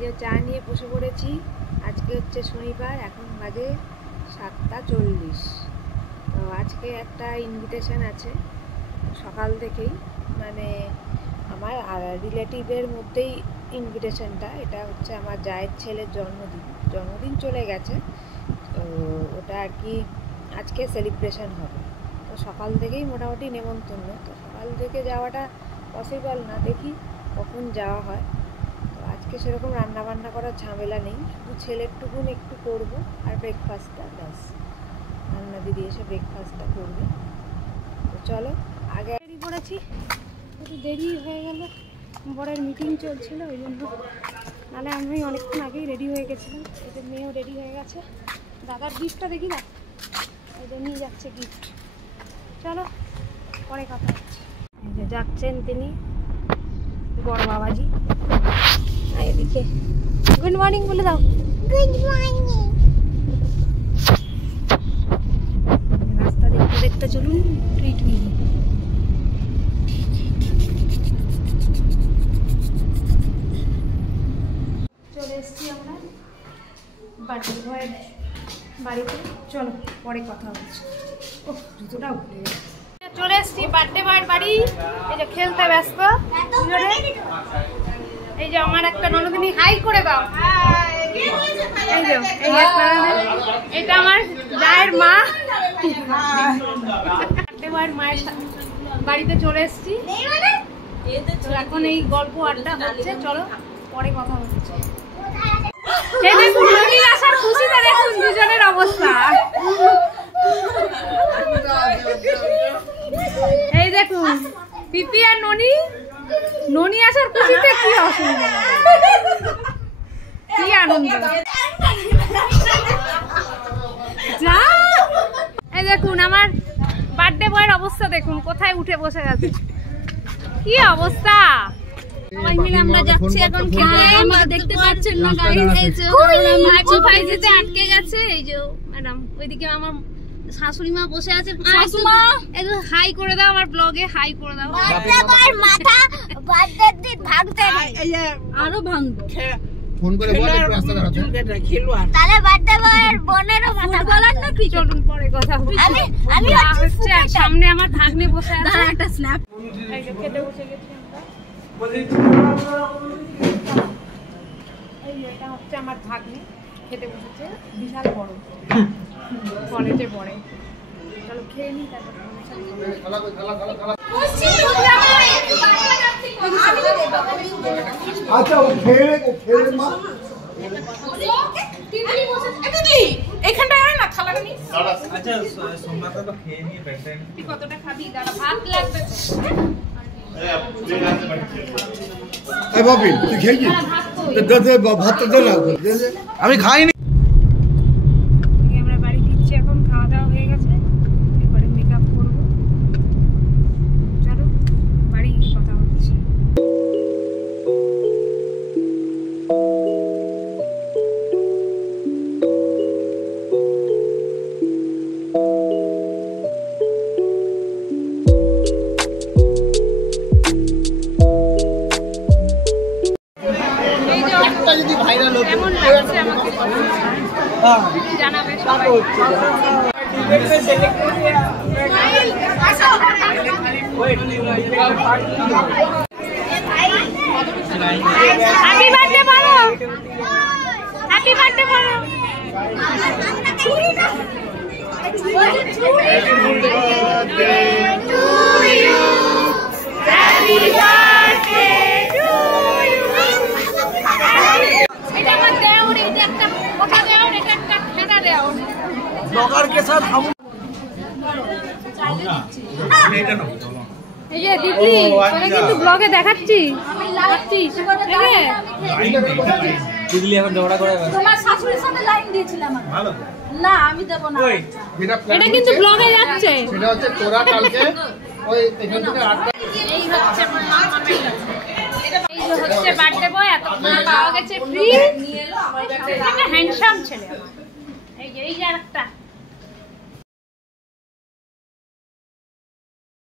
যে চা নিয়ে বসে পড়েছি। আজকে হচ্ছে শনিবার, এখন বাজে 7:40। তো আজকে একটা ইনভিটেশন আছে সকাল থেকেই, মানে আমার রিলেটিভের মধ্যেই ইনভিটেশনটা। এটা হচ্ছে আমার জায়ের ছেলের জন্মদিন চলে গেছে, তো ওটা আর কি আজকে সেলিব্রেশন হবে। তো সকাল থেকেই মোটামুটি নেমন্তন্ন, তো সকাল থেকে যাওয়াটা পসিবল না, দেখি কখন যাওয়া হয়। তো আজকে সেরকম রান্নাবান্না করার ঝামেলা নেই, শুধু ছেলেরটুকুন একটু করবো আর ব্রেকফাস্টটা, ব্যাস। রান্না দিদি এসে ব্রেকফাস্টটা করবে। তো চলো, আগে রেডি করেছি, একটু দেরি হয়ে গেল, বড়ের মিটিং চলছিল ওই জন্য, নাহলে আমি অনেকক্ষণ আগেই রেডি হয়ে গেছিলাম। এদের মেয়েও রেডি হয়ে গেছে। দাদার গিফটটা দেখি না, এই যে নিয়ে যাচ্ছে গিফট। চলো পরে কথা হচ্ছে। এই যে যাচ্ছেন তিনি, বড় বাবাজি। এদিকে গুড মর্নিং বলে দাও। Good morning. রাস্তা দেখতে দেখতে চলুন, টুই টুই। চলে এসছি আমরা বাড়িতে, ভয়ের বাড়িতে। চলো পরে কথা হচ্ছে। ও জুতোটা উঠে চলে এসছি বার্থডে বয়ের বাড়ি। এই যে খেলতে ব্যস্ত। এই যে আমার একটা ননদিনী, হাই করে দাও। এই যে এটা আমার জায়ের মা, বার্থডে বয়ের মায়ের বাড়িতে চলে এসছি। এখন এই গল্প আড্ডা হচ্ছে, চলো পরে কথা হচ্ছে। এই দেখুন ননির আসার খুশিতে দেখুন দুজনের অবস্থা। এই দেখুন পিপি আর ননি আসার খুশিতে কি অসুবিধা, কি আনন্দ। যা এই দেখুন আমার বার্থডে বয়ের অবস্থা দেখুন, কোথায় উঠে বসে গেছে, কি অবস্থা। সবাই মিলে আমরা যাচ্ছি এখন খেতে। আমরা দেখতে পাচ্ছেন না গাইস, এই যে মাইক্রোফাইজেতে আটকে গেছে। এই যে ম্যাডাম, ওইদিকে আমার শাশুড়ি মা বসে আছে। শাশুমা একটু হাই করে দাও, আমার ব্লগে হাই করে দাও। বার্থডে বয়ের মাথা বার্থডে দিন ভাঙতে নেই, এই যে আরো ভাঙবে। ফোন করে বল একটু রাস্তা দাঁড়াতে, খেলুয়া তাহলে বার্থডে বয়ের বোনেরও মাথা বলার না কি। চলুন পরে কথা হবে। আমি হচ্ছে সামনে আমার ভাগ্নে বসে আছে, দাঁড়া একটা স্ন্যাপ। এই যে খেতে বসে গেছি আমরা। এই এটা হচ্ছে আমার ভাগ্নে, খেতে বসেছে, বিশাল বড় কলেজে পড়ে। চলো খেয়ে নিই, তারপর আচ্ছা ও খেলে মা এখানটায় আয় না, খালাটা নি। আচ্ছা সোমবারটা তো খেয়ে নিয়ে পেটেন। তুই কতটা খাবি? দাঁড়া, ভাত লাগবে তো। এই বাবি তুই খেয়েছিস? ভাত তো দে না, আমি খাইনি। আমরা বাড়ি দিচ্ছি এখন, খাওয়া দাওয়া হয়ে গেছে, এরপরে মেকআপ করবো। চলো বাড়ি গিয়ে কথা হচ্ছে। কেমন লাগছে আমাকে জানাবে সবাই। হ্যাপি বার্থডে বলো, হ্যাপি বার্থডে বলো। এই যে দিদি, তোরা কিন্তু ব্লগে দেখাচ্ছি। দিদি এখন ঝগড়া করে তোমার শাশুড়ির সাথে লাইন দিয়েছিলাম ভালো না, আমি দেব না। এটা কিন্তু ব্লগে যাচ্ছে। সেটা হচ্ছে তোরা কালকে ওই এখান থেকে 8টা। এই হচ্ছে আমার মামার কাছে, এই যে হচ্ছে বার্থডে বয়, এতক্ষণ পাওয়া গেছে ফ্রি। একটা হ্যান্ডসাম ছেলে, এই যে আরেকটা